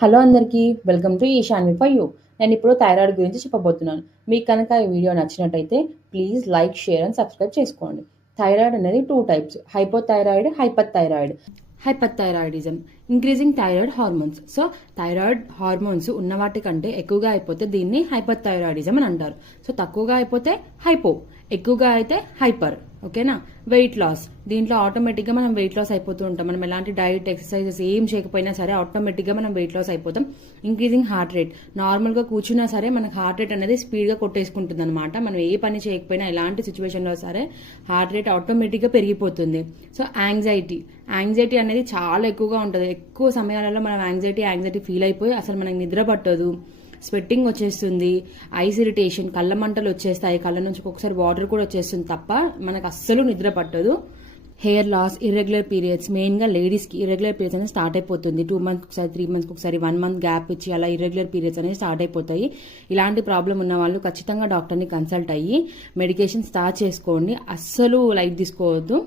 Hello అందరికీ welcome to Ishanvi for you. నేను ఇప్పుడు థైరాయిడ్ గురించి చెప్పబోతున్నాను. మీకు కనుక ఈ వీడియో నచ్చినట్టయితే please like, share and subscribe చేసుకోండి. థైరాయిడ్ అనేది 2 types: hypothyroid, hyper thyroid. Hyper thyroidism, increasing thyroid hormones. So thyroid hormones ఉన్న వాటి కంటే ఎక్కువగా అయిపోతే దీన్ని హైపర్ థైరాయిడిజం అని అంటారు. సో తక్కువగా అయిపోతే హైపో, ఎక్కువగా అయితే హైపర్. ఓకేనా? వెయిట్ లాస్, దీంట్లో ఆటోమేటిక్గా మనం వెయిట్ లాస్ అయిపోతూ ఉంటాం. మనం ఎలాంటి డైట్, ఎక్సర్సైజెస్ ఏం చేయకపోయినా సరే ఆటోమేటిక్గా మనం వెయిట్ లాస్ అయిపోతాం. ఇంక్రీజింగ్ హార్ట్ రేట్, నార్మల్గా కూర్చున్నా సరే మనకు హార్ట్ రేట్ అనేది స్పీడ్గా కొట్టేసుకుంటుంది అనమాట. మనం ఏ పని చేయకపోయినా ఎలాంటి సిచ్యువేషన్లో సరే హార్ట్ రేట్ ఆటోమేటిక్గా పెరిగిపోతుంది. సో యాంగ్జైటీ అనేది చాలా ఎక్కువగా ఉంటుంది. ఎక్కువ సమయాలలో మనం యాంగ్జైటీ ఫీల్ అయిపోయి అసలు మనకి నిద్ర పట్టదు, స్వెట్టింగ్ వచ్చేస్తుంది, ఐస్ ఇరిటేషన్, కళ్ళ మంటలు వచ్చేస్తాయి, కళ్ళ నుంచి ఒకసారి వాటర్ కూడా వచ్చేస్తుంది తప్ప మనకు అస్సలు నిద్ర పట్టదు. హెయిర్ లాస్, ఇర్రెగ్యులర్ పీరియడ్స్, మెయిన్గా లేడీస్కి ఇర్రెగ్యులర్ పీరియడ్స్ అనేది స్టార్ట్ అయిపోతుంది. 2 మంత్స్ ఒకసారి, 3 మంత్స్కి ఒకసారి, 1 మంత్ గ్యాప్ ఇచ్చి అలా ఇర్రెగ్యులర్ పీరియడ్స్ అనేది స్టార్ట్ అయిపోతాయి. ఇలాంటి ప్రాబ్లం ఉన్న వాళ్ళు ఖచ్చితంగా డాక్టర్ని కన్సల్ట్ అయ్యి మెడికేషన్ స్టార్ట్ చేసుకోండి. అస్సలు లైట్ తీసుకోవద్దు.